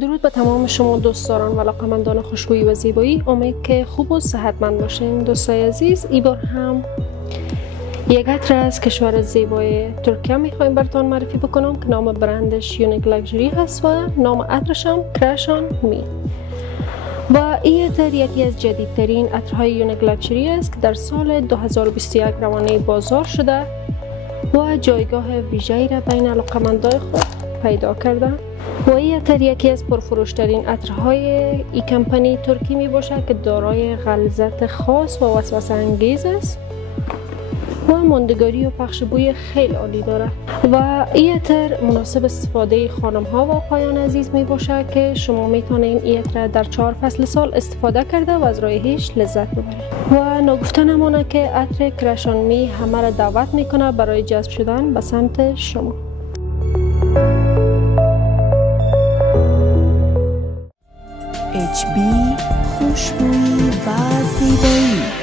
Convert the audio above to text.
درود به تمام شما دوستداران و علاقه‌مندان خوشبویی و زیبایی. امید که خوب و صحتمند باشین. دوستای عزیز، این بار هم یک عطر از کشور زیبای ترکیه میخوایم براتون معرفی بکنم که نام برندش یونیک لکژری هست و نام عطرش هم کراشان می. و این عطر یکی از جدیدترین عطرهای یونیک لکژری است که در سال 2021 روانه بازار شده و جایگاه ویژه‌ای را بین علاقه‌مندان خود پیدا کرده. و این عطر یکی از پرفروشترین عطرهای این کمپانی ترکی می باشد که دارای غلظت خاص و وسوسه انگیز است و ماندگاری و پخش بوی خیلی عالی داره. و این عطر مناسب استفاده خانم ها و آقایان عزیز می باشد که شما می توانید این عطر در 4 فصل سال استفاده کرده و از رایحه‌اش لذت ببرید. و نگفته نمانه که عطر کراشان می همه را دعوت می کنه برای جذب شدن به سمت شما. HB خوشبویی و زیبایی.